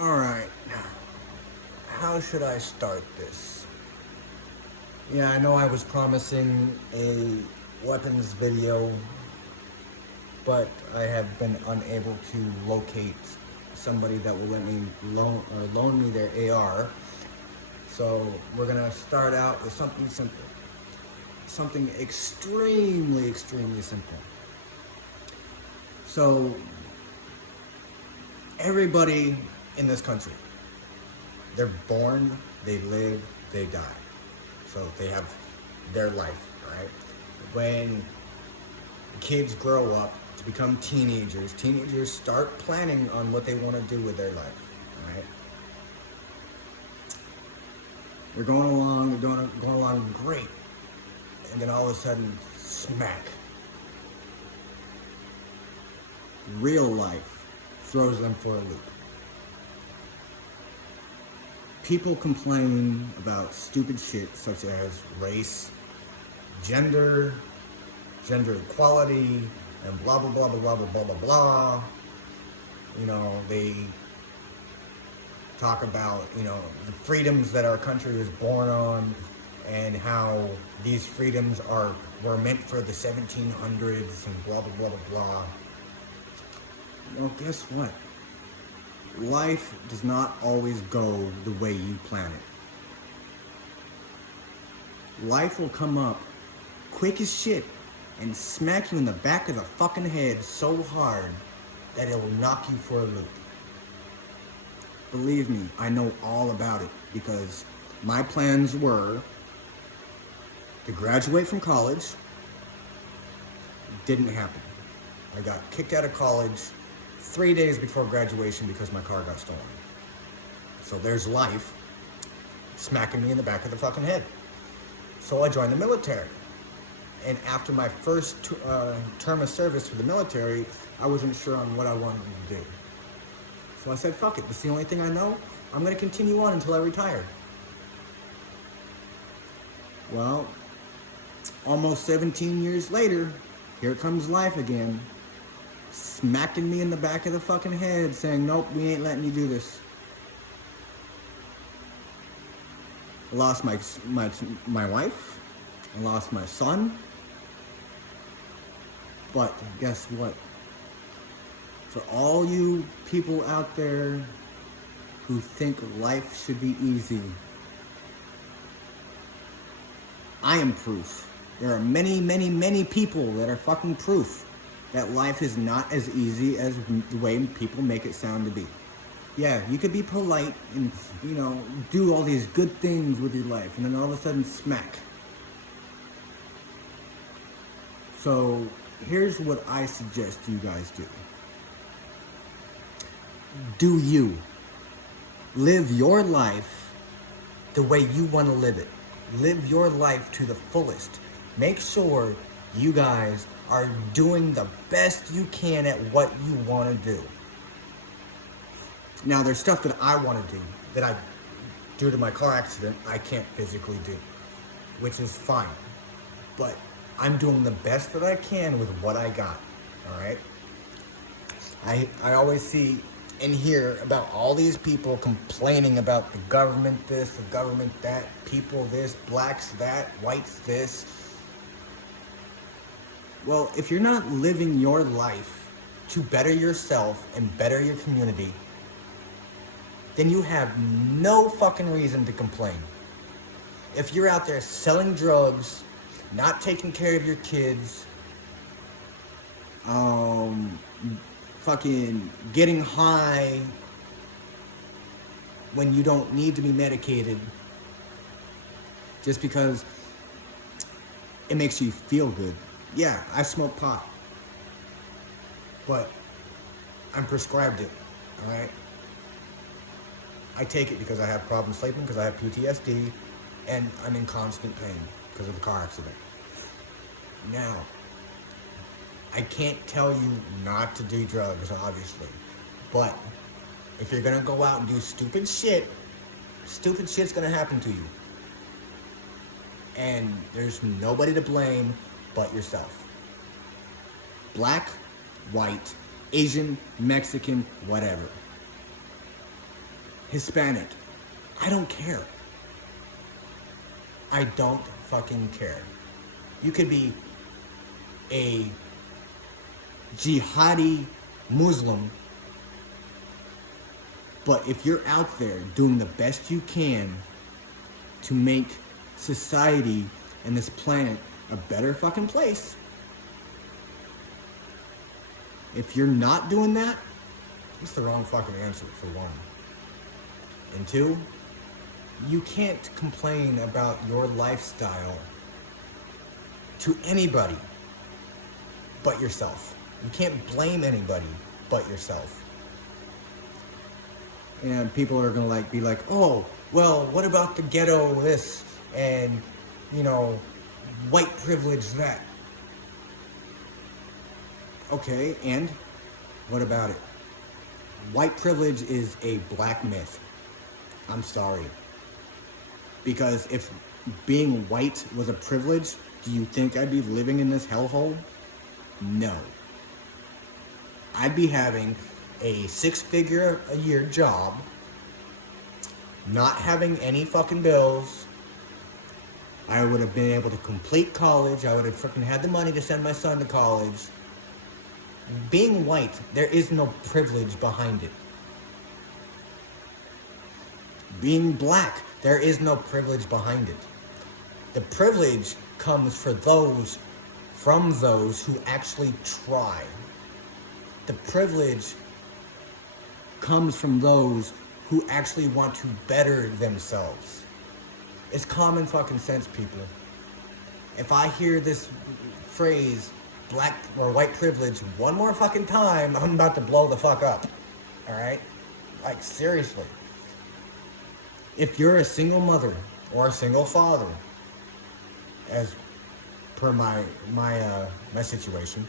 Alright, how should I start this? Yeah, I know I was promising a weapons video, but I have been unable to locate somebody that will let me loan me their AR. So we're gonna start out with something simple. Something extremely simple. So everybody in this country, they're born, they live, they die. So they have their life, right? When kids grow up to become teenagers start planning on what they want to do with their life, right? They're going along, going along great. And then all of a sudden, smack. Real life throws them for a loop. People complain about stupid shit such as race, gender equality, and blah blah blah blah blah blah blah blah. You know, they talk about, the freedoms that our country was born on and how these freedoms were meant for the 1700s and blah blah blah blah blah. Well, guess what? Life does not always go the way you plan it. Life will come up quick as shit and smack you in the back of the fucking head so hard that it will knock you for a loop. Believe me, I know all about it because my plans were to graduate from college. It didn't happen. I got kicked out of college 3 days before graduation because my car got stolen. So there's life smacking me in the back of the fucking head. So I joined the military. And after my first term of service for the military, I wasn't sure on what I wanted to do. So I said, fuck it, this is the only thing I know. I'm going to continue on until I retire. Well, almost 17 years later, here comes life again. Smacking me in the back of the fucking head, saying, nope, we ain't letting you do this. I lost my wife. I lost my son. But guess what? For all you people out there who think life should be easy, I am proof. There are many people that are fucking proof that life is not as easy as the way people make it sound to be. Yeah, you could be polite and, do all these good things with your life, and then all of a sudden, smack. So, here's what I suggest you guys do. Do you. Live your life the way you want to live it. Live your life to the fullest. Make sure you guys are doing the best you can at what you want to do. Now, there's stuff that I want to do that due to my car accident, I can't physically do, which is fine. But I'm doing the best that I can with what I got, all right? I always see and hear about all these people complaining about the government this, the government that, people this, blacks that, whites this. Well, if you're not living your life to better yourself and better your community, then you have no fucking reason to complain. If you're out there selling drugs, not taking care of your kids, fucking getting high when you don't need to be medicated just because it makes you feel good. Yeah, I smoke pot, but I'm prescribed it, all right? I take it because I have problems sleeping, because I have PTSD, and I'm in constant pain because of the car accident. Now, I can't tell you not to do drugs, obviously, but if you're gonna go out and do stupid shit's gonna happen to you. And there's nobody to blame but yourself. Black, white, Asian, Mexican, whatever. Hispanic. I don't care. I don't fucking care. You could be a jihadi Muslim, but if you're out there doing the best you can to make society and this planet a better fucking place, if you're not doing that, it's the wrong fucking answer, for one. And two, you can't complain about your lifestyle to anybody but yourself. You can't blame anybody but yourself. And people are gonna be like, oh, well, what about the ghetto this and, white privilege that? Okay, and what about it? White privilege is a black myth. I'm sorry. Because if being white was a privilege, do you think I'd be living in this hellhole? No. I'd be having a 6-figure-a-year job, not having any fucking bills. I would have been able to complete college. I would have freaking had the money to send my son to college. Being white, there is no privilege behind it. Being black, there is no privilege behind it. The privilege comes from those who actually try. The privilege comes from those who actually want to better themselves. It's common fucking sense, people. If I hear this phrase, black or white privilege, one more fucking time, I'm about to blow the fuck up. Alright? Like, seriously. If you're a single mother or a single father, as per my situation,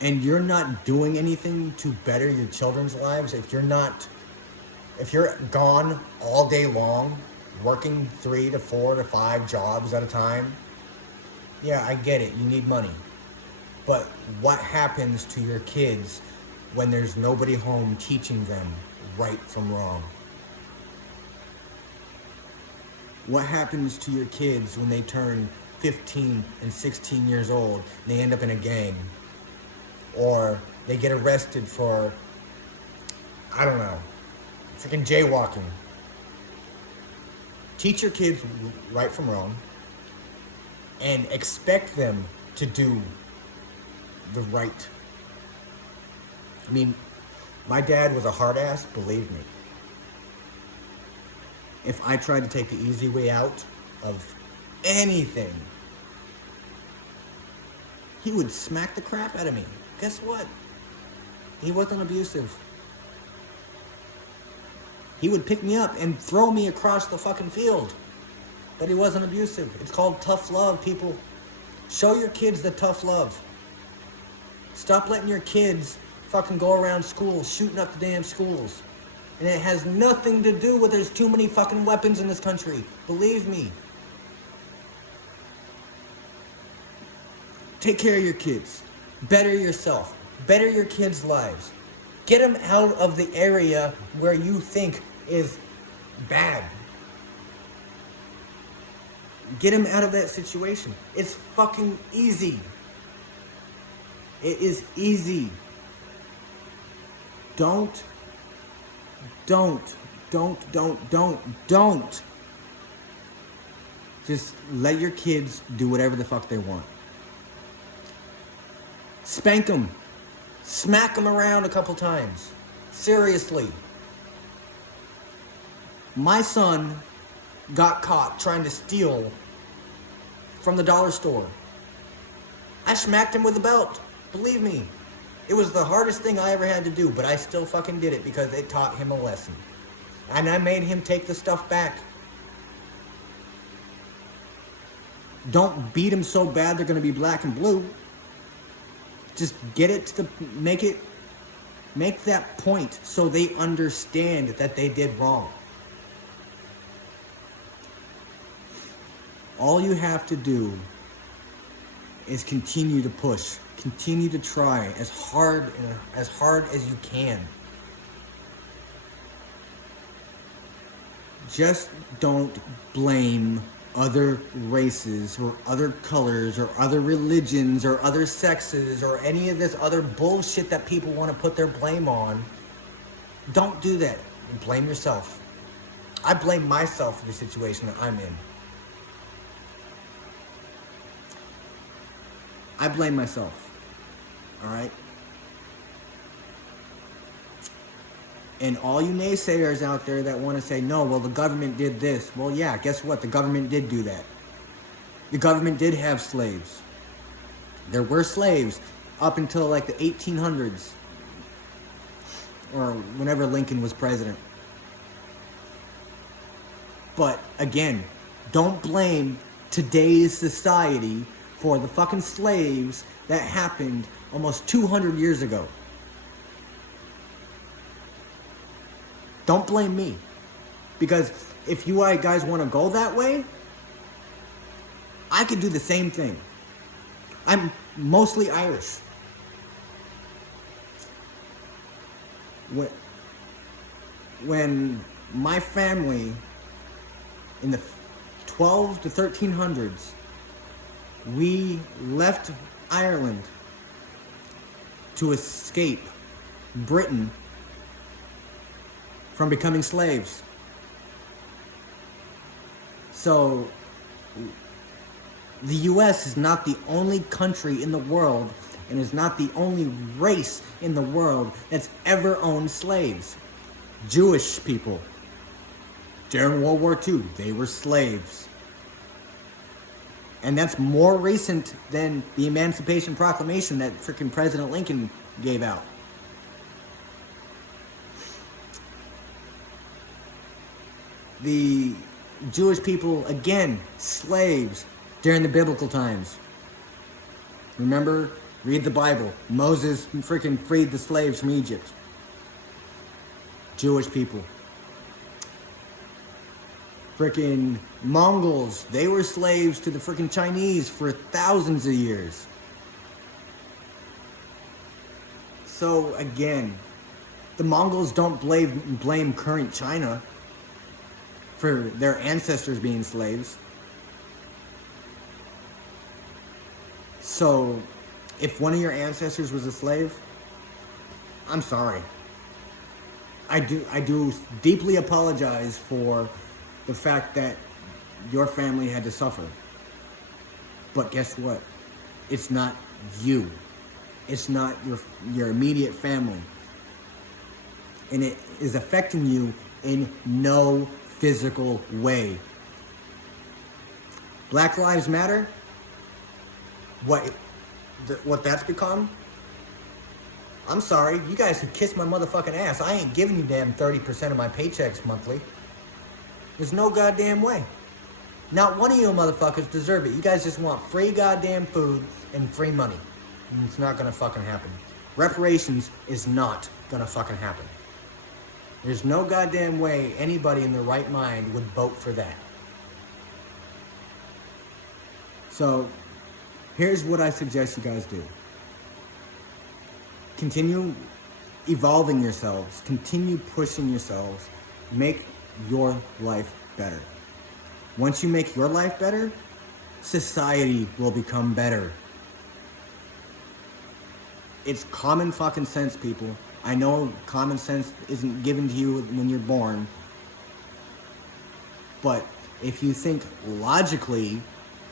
and you're not doing anything to better your children's lives, if you're gone all day long, working 3 to 4 to 5 jobs at a time, yeah, I get it, you need money. But what happens to your kids when there's nobody home teaching them right from wrong? What happens to your kids when they turn 15 and 16 years old and they end up in a gang? Or they get arrested for, I don't know, freaking jaywalking. Teach your kids right from wrong and expect them to do the right. I mean, my dad was a hard ass, believe me. If I tried to take the easy way out of anything, he would smack the crap out of me. Guess what? He wasn't abusive. He would pick me up and throw me across the fucking field. But he wasn't abusive. It's called tough love, people. Show your kids the tough love. Stop letting your kids fucking go around school shooting up the damn schools. And it has nothing to do with there's too many fucking weapons in this country. Believe me. Take care of your kids. Better yourself. Better your kids' lives. Get them out of the area where you think is bad. Get them out of that situation. It's fucking easy. It is easy. Don't just let your kids do whatever the fuck they want. Spank them. Smack them around a couple times. Seriously. My son got caught trying to steal from the dollar store. I smacked him with a belt. Believe me. It was the hardest thing I ever had to do, but I still fucking did it because it taught him a lesson. And I made him take the stuff back. Don't beat them so bad they're going to be black and blue. Just get it to make that point so they understand that they did wrong. All you have to do is continue to push, continue to try as hard as you can. just don't blame other races or other colors or other religions or other sexes or any of this other bullshit that people want to put their blame on. Don't do that. Blame yourself. I blame myself for the situation that I'm in. I blame myself. Alright? And all you naysayers out there that want to say, no, well, the government did this. Well, yeah, guess what? The government did do that. The government did have slaves. There were slaves up until like the 1800s. Or whenever Lincoln was president. But again, don't blame today's society for the fucking slaves that happened almost 200 years ago. Don't blame me. Because if you guys want to go that way, I could do the same thing. I'm mostly Irish. When my family in the 12 to 1300s, we left Ireland to escape Britain from becoming slaves. So, the US is not the only country in the world and is not the only race in the world that's ever owned slaves. Jewish people, during World War II, they were slaves. And that's more recent than the Emancipation Proclamation that freaking President Lincoln gave out. The Jewish people, again, slaves during the biblical times. Remember, read the Bible. Moses freaking freed the slaves from Egypt. Jewish people. Freaking Mongols, they were slaves to the freaking Chinese for thousands of years. So again, the Mongols don't blame current China for their ancestors being slaves. So, if one of your ancestors was a slave, I'm sorry. I do deeply apologize for the fact that your family had to suffer. But guess what? It's not you. It's not your immediate family. And it is affecting you in no physical way. Black Lives Matter, what that's become, I'm sorry, you guys could kiss my motherfucking ass. I ain't giving you damn 30% of my paychecks monthly. There's no goddamn way. Not one of you motherfuckers deserve it. You guys just want free goddamn food and free money. And it's not gonna fucking happen. Reparations is not gonna fucking happen. There's no goddamn way anybody in their right mind would vote for that. So, here's what I suggest you guys do. Continue evolving yourselves. Continue pushing yourselves. Make your life better. Once you make your life better, society will become better. It's common fucking sense, people. I know common sense isn't given to you when you're born. But if you think logically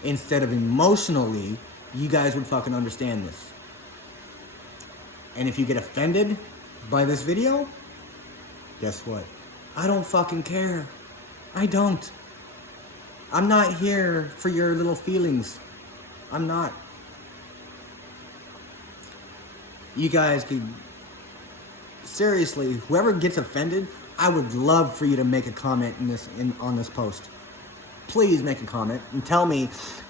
instead of emotionally, you guys would fucking understand this. And if you get offended by this video, guess what? I don't fucking care. I don't. I'm not here for your little feelings. I'm not. You guys could... Seriously, whoever gets offended, I would love for you to make a comment on this post. Please make a comment and tell me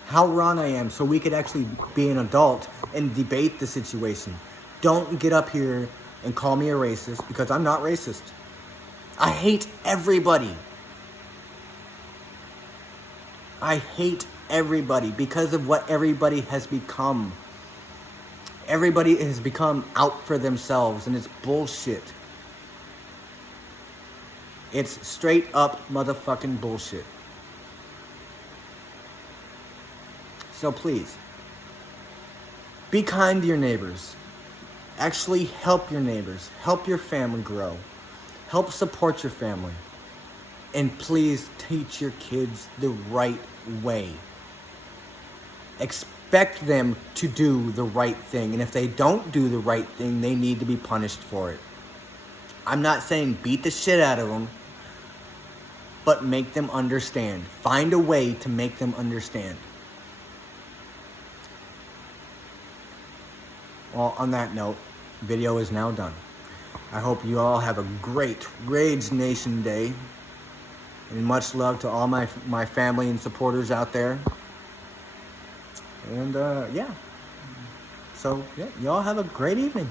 how wrong I am so we could actually be an adult and debate the situation. Don't get up here and call me a racist, because I'm not racist. I hate everybody. I hate everybody because of what everybody has become. Everybody has become out for themselves, and it's bullshit. It's straight up motherfucking bullshit. So please, be kind to your neighbors. Actually help your neighbors. Help your family grow. Help support your family. And please teach your kids the right way. Expect them to do the right thing. And if they don't do the right thing, they need to be punished for it. I'm not saying beat the shit out of them, but make them understand. Find a way to make them understand. Well, on that note, video is now done. I hope you all have a great Rage Nation Day. And much love to all my family and supporters out there. And yeah. So, yeah, y'all have a great evening.